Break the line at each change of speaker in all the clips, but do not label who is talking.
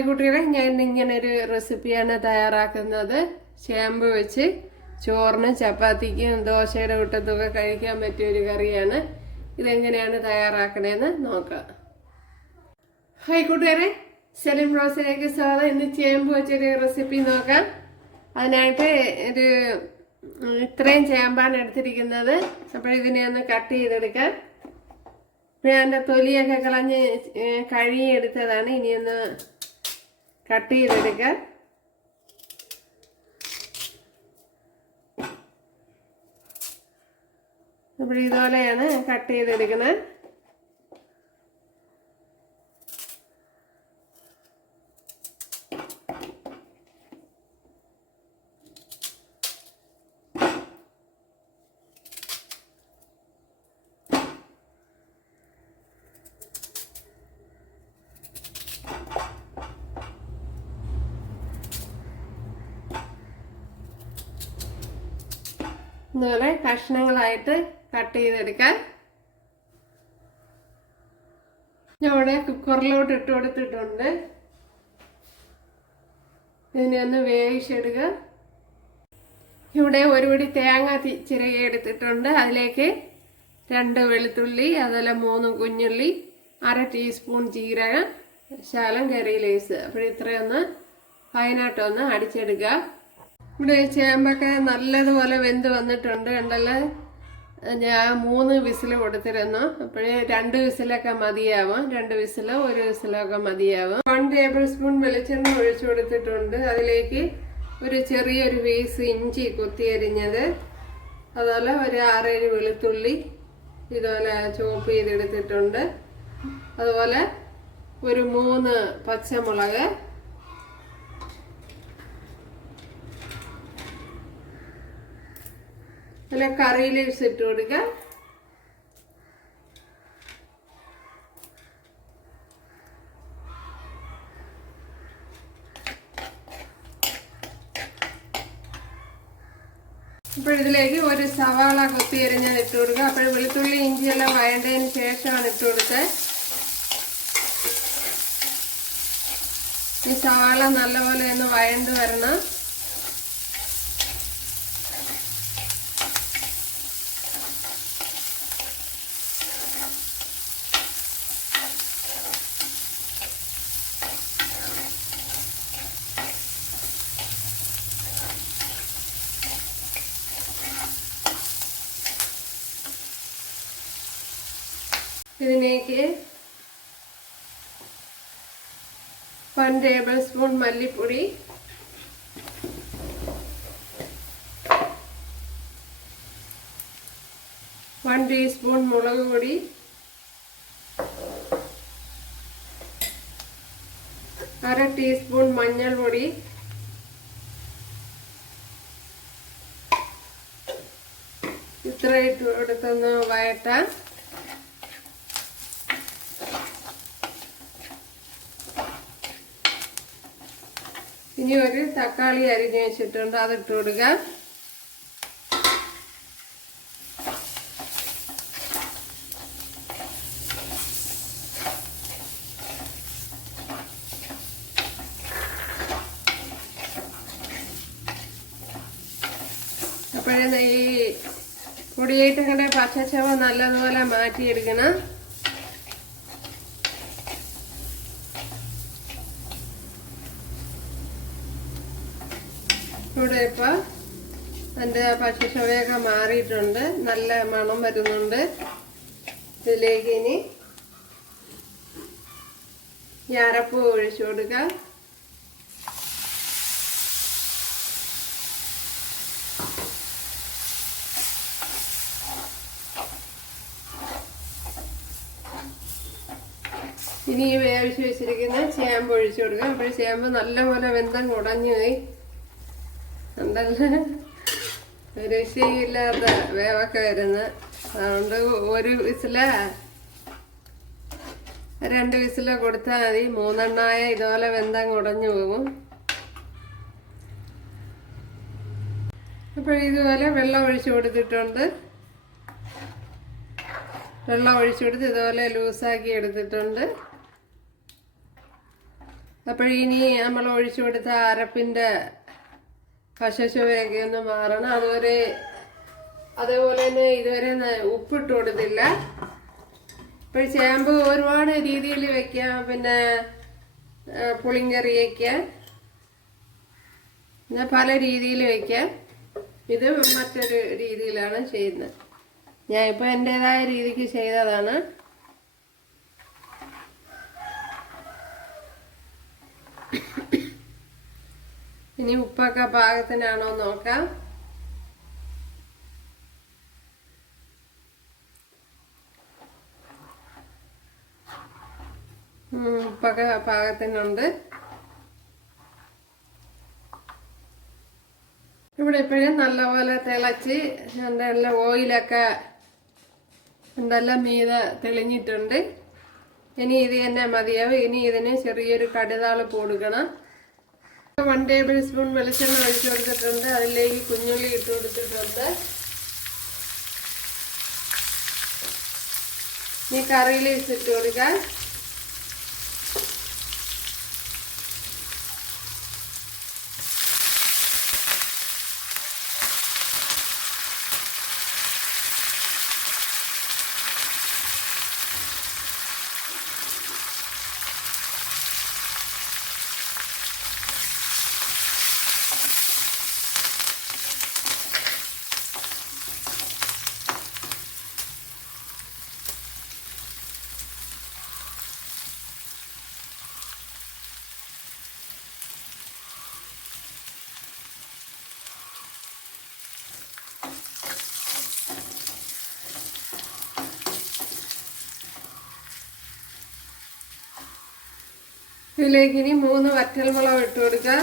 കുട്ടികളെ ഞാൻ ഇങ്ങനെ ഒരു റെസിപ്പിയാണ് തയ്യാറാക്കുന്നത്. ചേമ്പ് വെച്ച് ചോറിന് ചപ്പാത്തിക്കും ദോശയുടെ കൂട്ടത്തൊക്കെ കഴിക്കാൻ പറ്റിയ ഒരു കറിയാണ്. ഇതെങ്ങനെയാണ് തയ്യാറാക്കണേന്ന് നോക്കാം. ഹായ് കൂട്ടുകാരെ സെലിം റോസിലേക്ക് സ്വാഗതം. ഇന്ന് ചേമ്പ് വെച്ചൊരു റെസിപ്പി നോക്കാം. അതിനായിട്ട് ഒരു ഇത്രയും ചേമ്പാണ് എടുത്തിരിക്കുന്നത്. അപ്പോൾ ഇതിനെ ഒന്ന് കട്ട് ചെയ്തെടുക്കാം. പിന്നെ അതിന്റെ തൊലിയൊക്കെ കളഞ്ഞ് കഴുകി കഴുകിയെടുത്തതാണ്. ഇനിയൊന്ന് കട്ട് ചെയ്തെടുക്കുക അപ്പോൾ ഇതുപോലെയാണ് കട്ട് ചെയ്തെടുക്കുന്നത്. ഇതുപോലെ കഷ്ണങ്ങളായിട്ട് കട്ട് ചെയ്തെടുക്കാം ഞാൻ ഇവിടെ കുക്കറിലോട്ട് ഇട്ട് കൊടുത്തിട്ടുണ്ട്. ഇതിനെ ഒന്ന് വേവിച്ചെടുക്കുക ഇവിടെ ഒരു പിടി തേങ്ങ ചിരകി എടുത്തിട്ടുണ്ട്. അതിലേക്ക് രണ്ട് വെളുത്തുള്ളി അതുപോലെ മൂന്ന് കുഞ്ഞുള്ളി അര ടീസ്പൂൺ ജീരകം ശാലം കറി ലേസ്. അപ്പോൾ ഇത്രയൊന്ന് ഫൈനായിട്ടൊന്ന് അടിച്ചെടുക്കുക ഇവിടെ ചേമ്പൊക്കെ നല്ലതുപോലെ വെന്ത് വന്നിട്ടുണ്ട് കണ്ടല്ലേ? ഞാൻ മൂന്ന് വിസിൽ കൊടുത്തിരുന്നു. അപ്പോഴേ രണ്ട് വിസിലൊക്കെ മതിയാവും. രണ്ട് വിസിലോ ഒരു വിസിലൊക്കെ മതിയാവും. വൺ ടേബിൾ സ്പൂൺ വെളിച്ചെണ്ണ ഒഴിച്ചു കൊടുത്തിട്ടുണ്ട്. അതിലേക്ക് ഒരു ചെറിയൊരു പീസ് ഇഞ്ചി കുത്തിയരിഞ്ഞത് അതുപോലെ ഒരു ആറേഴ് വെളുത്തുള്ളി ഇതുപോലെ ചോപ്പ് ചെയ്തെടുത്തിട്ടുണ്ട്. അതുപോലെ ഒരു മൂന്ന് പച്ചമുളക് അല്ല കറി ലീവ്സ് ഇട്ട് കൊടുക്ക ഇതിലേക്ക് ഒരു സവാള കൊത്തി ഞാൻ ഇട്ട് കൊടുക്കുക അപ്പോൾ വെളുത്തുള്ളി ഇഞ്ചിയെല്ലാം വഴണ്ടതിന് ശേഷമാണ് ഇട്ട് കൊടുത്തത് ഈ സവാള നല്ലപോലെ ഒന്ന് വഴണ്ട് വരണം. ഇതിലേക്ക് വൺ ടേബിൾ സ്പൂൺ മല്ലിപ്പൊടി. വൺ ടീസ്പൂൺ മുളക് പൊടി. അര ടീസ്പൂൺ മഞ്ഞൾപ്പൊടി പൊടി. ഇത്ര ഇട്ട് കൊടുത്തൊന്ന് വഴറ്റാം ഇനി ഒരു തക്കാളി അരിഞ്ഞു വെച്ചിട്ടുണ്ട് അത് ഇട്ട് കൊടുക്കുക അപ്പോഴേ ഈ പൊടിയേറ്റങ്ങളുടെ പച്ചച്ചവ നല്ലതുപോലെ മാറ്റിയെടുക്കണം. ഇവിടെ ഇപ്പൊ എന്റെ പച്ചച്ചവയൊക്കെ മാറിയിട്ടുണ്ട്. നല്ല മണം വരുന്നുണ്ട്. ഇതിലേക്ക് ഇനി ഈ ഒഴിച്ചു കൊടുക്കാം. ഇനി ഈ വേവിച്ച് വെച്ചിരിക്കുന്ന ചേമ്പ് ഒഴിച്ചു കൊടുക്കാം. അപ്പോൾ ചേമ്പ് നല്ലപോലെ വെന്തം കുടഞ്ഞു പോയി. ഉണ്ടല്ലോ രുചിയില്ലാത്ത വേവൊക്കെ വരുന്ന. അതുകൊണ്ട് ഒരു വിസില രണ്ട് വിസില കൊടുത്താൽ മതി. മൂന്നെണ്ണായ ഇതുപോലെ വെന്തം കുടഞ്ഞു പോകും. അപ്പോൾ ഇതുപോലെ വെള്ളം ഒഴിച്ചു കൊടുത്തിട്ടുണ്ട്. വെള്ളം ഒഴിച്ചു കൊടുത്ത് ഇതുപോലെ ലൂസാക്കി എടുത്തിട്ടുണ്ട്. അപ്പോഴിനി നമ്മൾ ഒഴിച്ചു കൊടുത്ത അരപ്പിന്റെ പശുശുവയൊക്കെ ഒന്ന് മാറണം. അതുവരെ അതേപോലെ തന്നെ ഇതുവരെ ഉപ്പിട്ട് കൊടുത്തില്ല. ഇപ്പോൾ ചേമ്പ് ഒരുപാട് രീതിയിൽ വെക്കാം. പിന്നെ പുളിങ്കറി വയ്ക്കാം പല രീതിയിൽ വയ്ക്കാം ഇത് മറ്റൊരു രീതിയിലാണ് ചെയ്യുന്നത്. ഞാൻ ഇപ്പോൾ എന്റെതായ രീതിക്ക് ചെയ്തതാണ്. ഇനി ഉപ്പൊക്കെ പാകത്തിനാണോ നോക്കാം. ഉപ്പൊക്കെ പാകത്തിനുണ്ട്. ഇവിടെ ഇപ്പോഴും നല്ലപോലെ തിളച്ച് നല്ല ഓയിലൊക്കെ എന്തെല്ലാം മീത തെളിഞ്ഞിട്ടുണ്ട്. ഇനി ഇത് തന്നെ മതിയാവും. ഇനി ഇതിന് ചെറിയൊരു കടുതാളിപ്പ് കൊടുക്കണം. വൺ ടേബിൾ സ്പൂൺ വെളിച്ചെണ്ണ ഒഴിച്ചു കൊടുത്തിട്ടുണ്ട്. അതിലേക്ക് കുഞ്ഞുള്ളി ഇട്ട് കൊടുത്തിട്ടുണ്ട്. ഇനി കറിയിലേക്ക് ഇട്ട് കൊടുക്കാം. ഇതിലേക്ക് ഇനി മൂന്ന് വറ്റൽമുളക് ഇട്ട് കൊടുക്കുക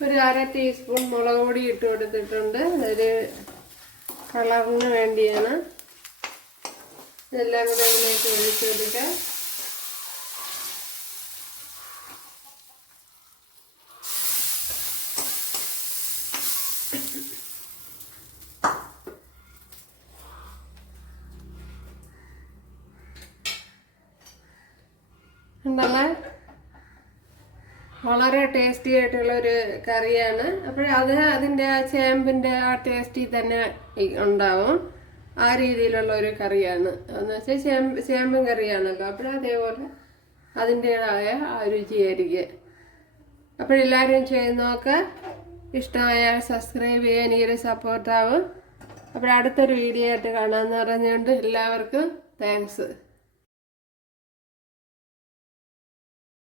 ഒരു അര ടീസ്പൂൺ മുളക് പൊടി ഇട്ട് കൊടുത്തിട്ടുണ്ട്. ഒരു കളറിന് വേണ്ടിയാണ്. ഇതെല്ലാം കൂടെ ഇതിലേക്ക് ഒഴിച്ചു കൊടുക്കാം. വളരെ ടേസ്റ്റി ആയിട്ടുള്ള ഒരു കറിയാണ്. അപ്പോൾ അത് അതിന്റെ ആ ചേമ്പിന്റെ ആ ടേസ്റ്റി തന്നെ ഉണ്ടാവും. ആ രീതിയിലുള്ള ഒരു കറിയാണ്. എന്ന് വെച്ചാൽ ചേമ്പ് ചേമ്പൻ കറിയാണല്ലോ. അപ്പോൾ അതേപോലെ അതിന്റേതായ ആ രുചിയായിരിക്കും. അപ്പോഴെല്ലാവരും ചെയ്ത് നോക്കുക ഇഷ്ടമായാൽ സബ്സ്ക്രൈബ് ചെയ്യാൻ എനിക്കൊരു സപ്പോർട്ടാവും. അപ്പോൾ അടുത്തൊരു വീഡിയോ ആയിട്ട് കാണാമെന്ന് പറഞ്ഞുകൊണ്ട് എല്ലാവർക്കും താങ്ക്സ്